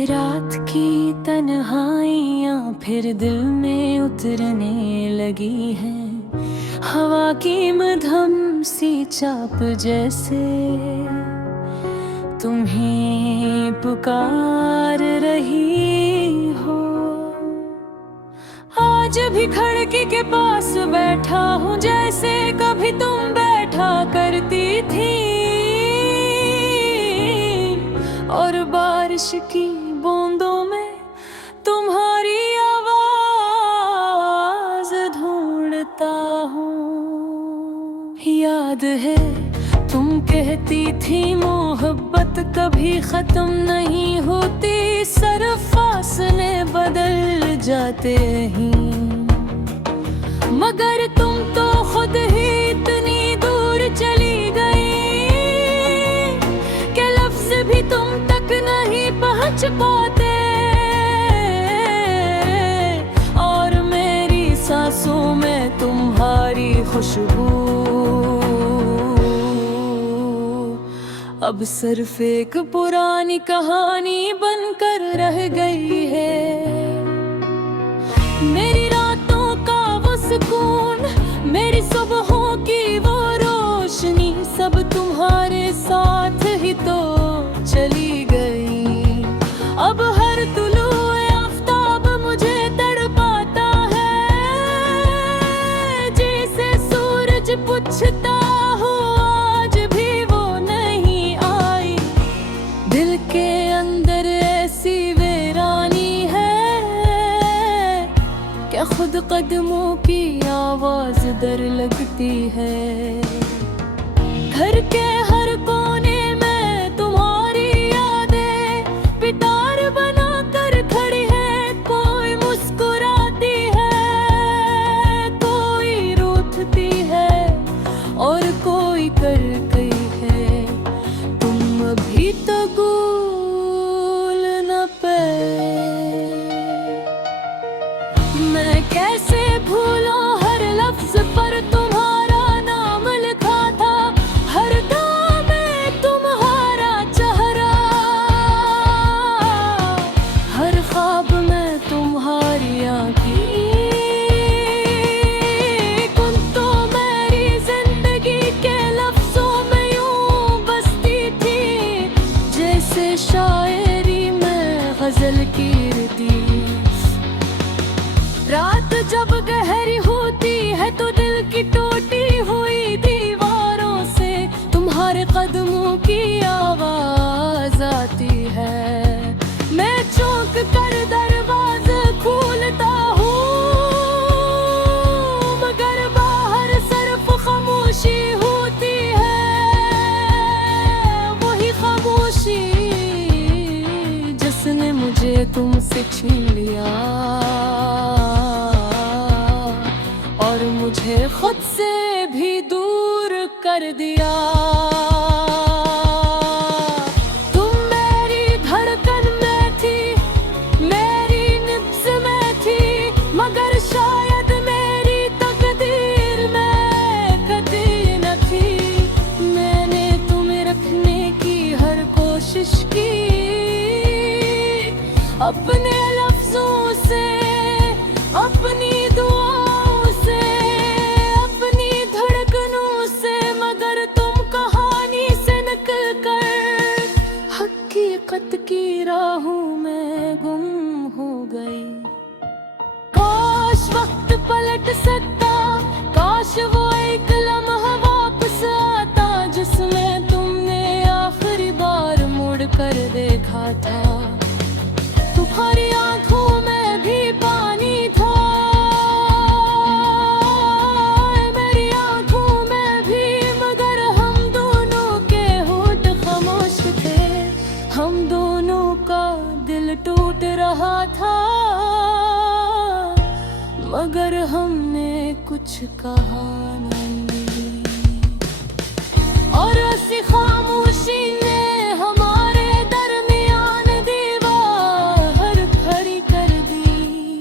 रात की तन्हाइयाँ फिर दिल में उतरने लगी हैं, हवा की मधम सी चाप जैसे तुम्हें पुकार रही हो। आज भी खिड़की के पास बैठा हूँ, जैसे कभी तुम बैठा करती थी, और बारिश की बूंदों में तुम्हारी आवाज ढूंढता हूँ। याद है तुम कहती थी मोहब्बत कभी खत्म नहीं होती, सिर्फ फासले बदल जाते ही। मगर तुम तो खुद ही इतनी दूर चली गई कि लफ्ज भी तुम तक नहीं पहुंच पाते, और मेरी सांसों में तुम्हारी खुशबू अब सिर्फ एक पुरानी कहानी बनकर रह गई है। मेरी रातों का वो सुकून, मेरी सुबहों की वो रोशनी, सब तुम्हारे साथ ही तो चली गई। अब हर तुलुए आफ़ताब मुझे तड़पाता है, जैसे सूरज पूछता हो आज भी वो नहीं आई। दिल के अंदर ऐसी वीरानी है, क्या खुद कदमों की आवाज डर लगती है। घर के हर कोने में तुम्हारी यादें पिटार बना कर खड़ी है, कोई मुस्कुराती है, कोई रूठती है, और कोई कर गई है। तुम अभी तो भूल न पाए, मैं कैसे भूलूं हर लफ्ज पर तुम्हारा नाम लिखा था, हर गाँव में तुम्हारा चेहरा, हर ख्वाब में तुम्हारी आँखें। तुम तो मेरी जिंदगी के लफ्जों में यूं बसती थी, जैसे शायरी में गजल की रदीफ। रात जब गहरी होती है तो दिल की टूटी हुई दीवारों से तुम्हारे कदमों की आवाज आती है। मैं चौंक कर दरवाजा खोलता हूँ, मगर बाहर सिर्फ खामोशी होती है, वही खामोशी जिसने मुझे तुमसे छीन लिया, और मुझे खुद से भी दूर कर दिया। तुम मेरी धड़कन में थी, मेरी निब्ज़ में थी, मगर शायद मेरी तकदीर में कभी न थी। मैंने तुम्हें रखने की हर कोशिश की, अपने लफ्जों से, अपनी दुआओं से, अपनी धड़कनों से, मगर तुम कहानी से निकल कर हकीकत की राहों में गुम हो गई। काश वक्त पलट सकता, काश वो एक लम्हा वापस आता, जिसमें तुमने आखिरी बार मुड़ कर देखा था। तुम्हारी आंखों में भी पानी था, मेरी आंखों में भी, मगर हम दोनों के होठ खामोश थे, हम दोनों का दिल टूट रहा था, मगर हमने कुछ कहा नहीं। और ऐसी खामोशी ने हमारे दरमियान दीवार खड़ी कर दी।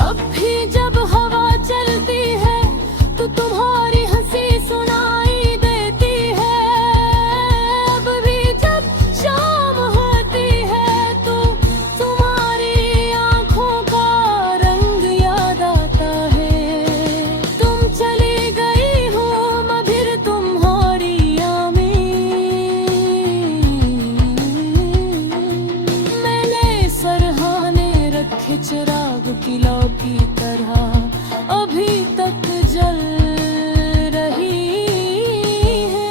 अब भी जब हवा चलती है तो तुम्हारी हंसी सुनाई देती है, अब भी जब शाम होती है तो चिराग की लौ की तरह अभी तक जल रही है।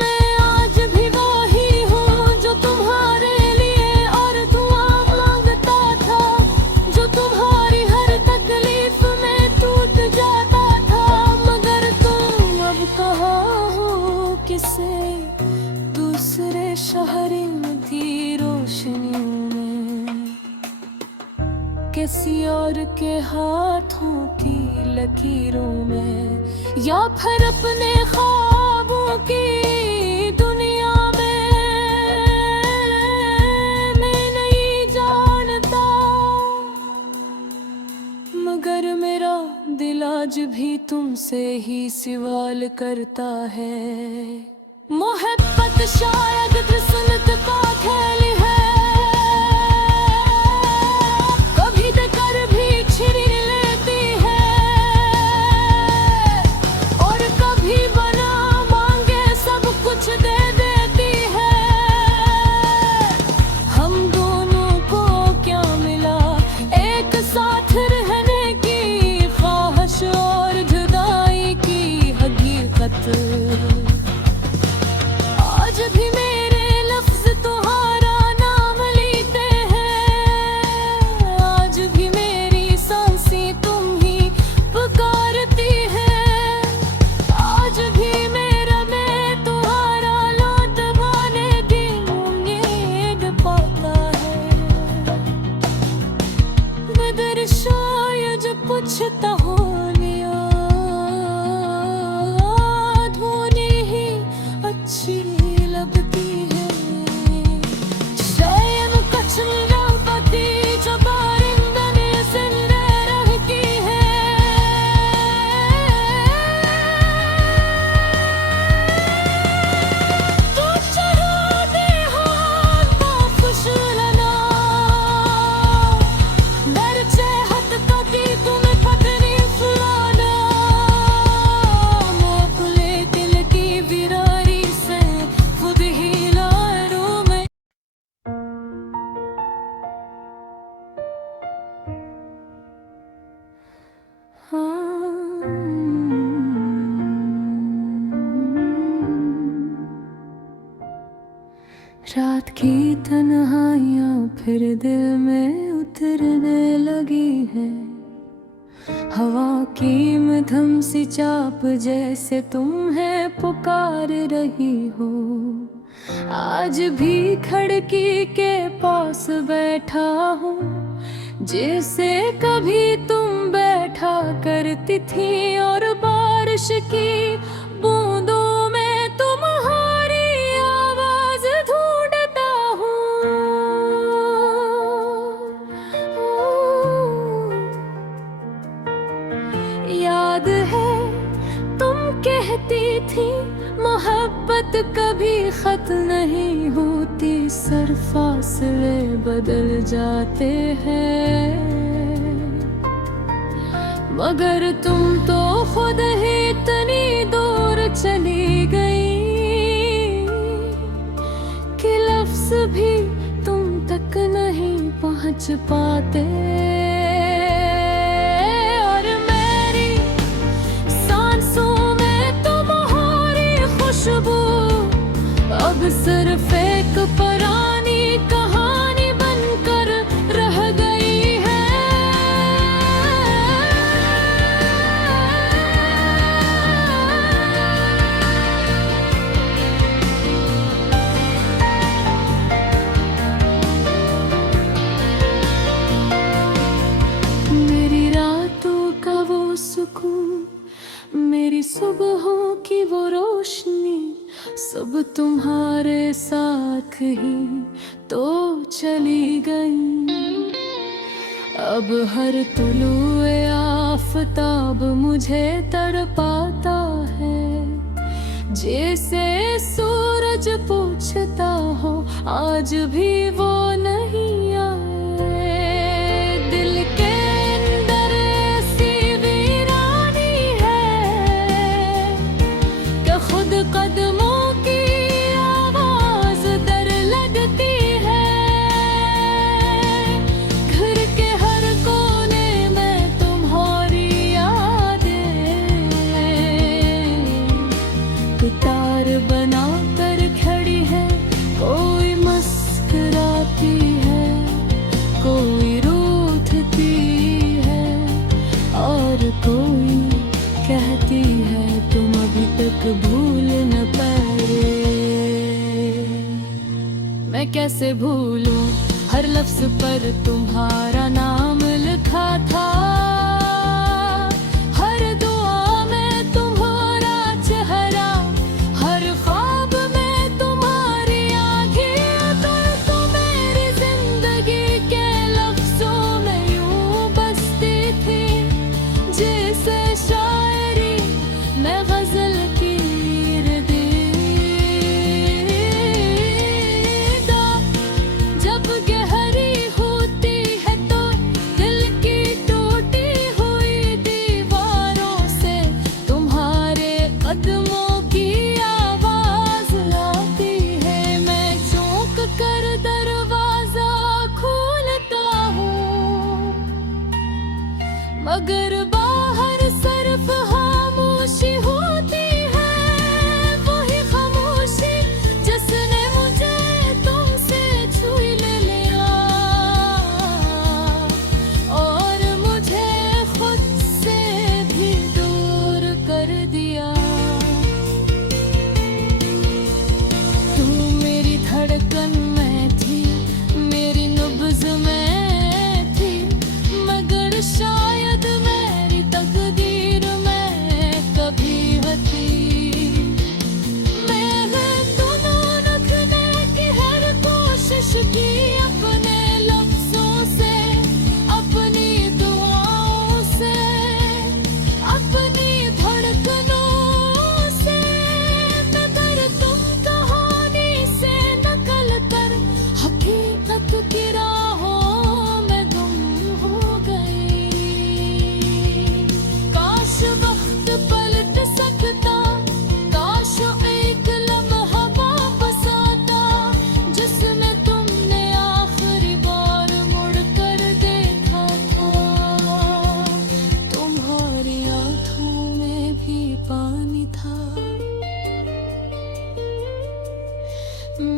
मैं आज भी वही हूँ जो तुम्हारे लिए और दुआ मांगता था, जो तुम्हारी हर तकलीफ में टूट जाता था। मगर तुम अब कहाँ हो, किसे दूसरे शहर की रोशनी में, किसी और के हाथों की लकीरों में, या फिर अपने ख्वाबों की दुनिया में। मैं नहीं जानता, मगर मेरा दिल आज भी तुमसे ही सवाल करता है। मोहब्बत शायद किस्मत का खेल है, कभी देकर भी छीन लेती है, और कभी बना मांगे सब कुछ दे देती है। हम दोनों को क्या मिला, एक साथ रहने की ख्वाहिश और जुदाई की हकीकत। आज भी मेरे लफ्ज तुम्हारा नाम लेते हैं, आज भी मेरी सांसें तुम ही पुकारती है। आज भी मेरा मैं तुम्हारा लो दबाने की उम्मीद पाता है। मगर शायद पूछता हूँ अच्छी लगती है। शयन कचरा पति जो बारिंदने जिंदे रहती है। तू चढ़ा दे हाथ का फुसलना, मेरे चाहत का दी तुम्हें पकड़ी फुलाना। मैं खुले दिल की विरारी से खुद ही लाडू में। रात की तन्हाइयाँ फिर दिल में उतरने लगी है। हवा की मध्यम सी चाप जैसे तुम्हें पुकार रही हो। आज भी खिड़की के पास बैठा हूँ, जैसे कभी तुम बैठा करती थी, और बारिश की बूंदों में तुम्हारी आवाज ढूंढता हूँ। याद है तुम कहती थी मोहब्बत कभी खत्म नहीं होती, सर फासले बदल जाते हैं। मगर तुम तो खुद ही इतनी दूर चली गई कि लफ्ज भी तुम तक नहीं पहुंच पाते। और मेरी सांसों में तुम्हारी खुशबू अब सिर्फ एक पुरानी कहानी बनकर रह गई है। मेरी रातों का वो सुकून, मेरी सुबहों की वो रोशनी, सब तुम्हारे साथ ही तो चली गई। अब हर तुलुए आफताब मुझे तड़पाता है, जैसे सूरज पूछता हो आज भी वो नहीं आए। दिल के अंदर ऐसी वीरानी है कि खुद कदमों की आवाज डर लग कैसे भूलूं, हर लफ्ज पर तुम्हारा नाम लिखा था। हर दुआ में तुम्हारा चेहरा, हर ख्वाब में तुम्हारी आँखें। तो मेरी जिंदगी के लफ्जों में यूं बसती थी, जैसे शायरी मैं गजल की जब गहरी होती है तो दिल की टूटी हुई दीवारों से तुम्हारे कदमों की आवाज आती है। मैं चौंक कर दरवाजा खोलता हूँ, मगर बाहर सिर्फ खामोशी होती है। वही खामोशी जिसने मुझे तुमसे छुई ले लिया और मुझे खुद से भी दूर कर दिया। तू मेरी धड़कन में थी, मेरी नब्ज़ में थी, मगर शायद मेरी तकदीर में कभी हती। मैंने दोनों रखने की हर कोशिश की, अपने लफ्जों से, अपनी दुआओं से, अपनी धड़कनों से, मगर तुम कहानी से नकल कर हकीकत की राहों में गुम हो गई। काश वक्त पलट सकता, काश एक लम्हा वापस आता, जिसमें तुमने आखिरी बार मुड़ कर देखा था। तुम्हारी आंखों में भी पानी था,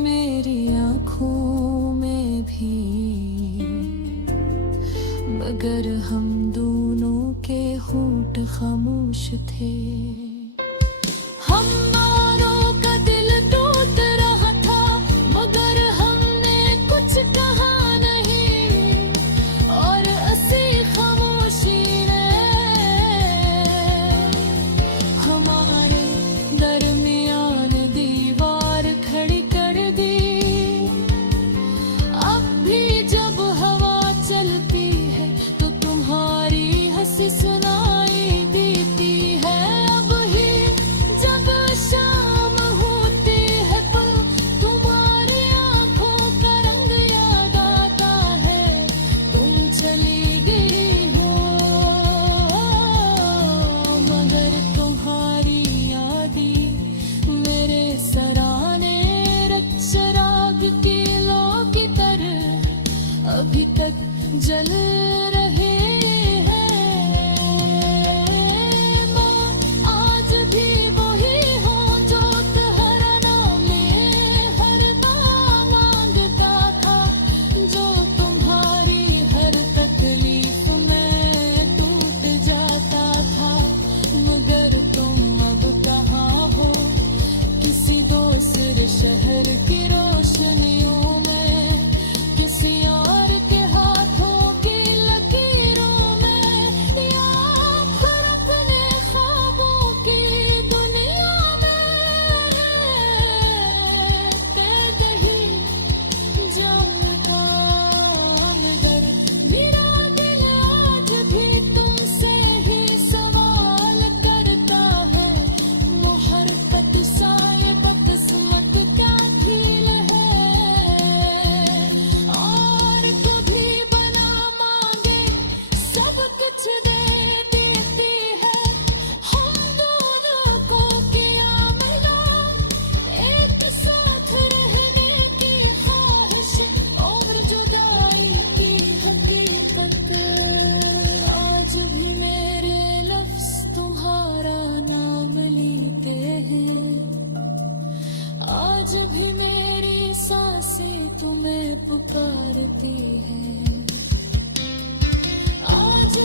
मेरी आंखों में भी, मगर हम दोनों के होंठ खामोश थे। हम दोनों का दिल टूट रहा था, मगर हमने कुछ कहा नहीं, और ऐसी खामोशी ने हमारे दरमियान दीवार खड़ी कर दी। अब भी जब हवा चलती है तो तुम्हारी हंसी सुनाई देती है। अब ही जब शाम होती है तो तुम्हारी आंखों का रंग याद आता है। तुम चली गई हो, मगर तुम्हारी यादी मेरे सराने रक्त शराब की लो की तरह अभी तक जल रहे हैं। मैं आज भी वही हूँ जो तुम्हारा में हर बार मांगता था, जो तुम्हारी हर तकलीफ में टूट जाता था। मगर तुम अब कहाँ हो, किसी दूसरे शहर की रोशनियों में, किसी और के हाथों की लकीरों में, या फिर अपने ख्वाबों की दुनिया में कैद ही जाता। मगर मेरा दिल आज भी तुमसे ही सवाल करता है, मुहर्रत साए बकिस्मत क्या खेल है। और कभी बना मांगे सब कुछ दे देती है। हम दोनों को किया मिला एक साथ रहने की ख्वाहिश और जुदाई की हकीकत। आज भी मेरे लफ्ज तुम्हारा नाम लेते हैं, आज भी मेरी सांसें तुम्हें पुकारती हैं। आज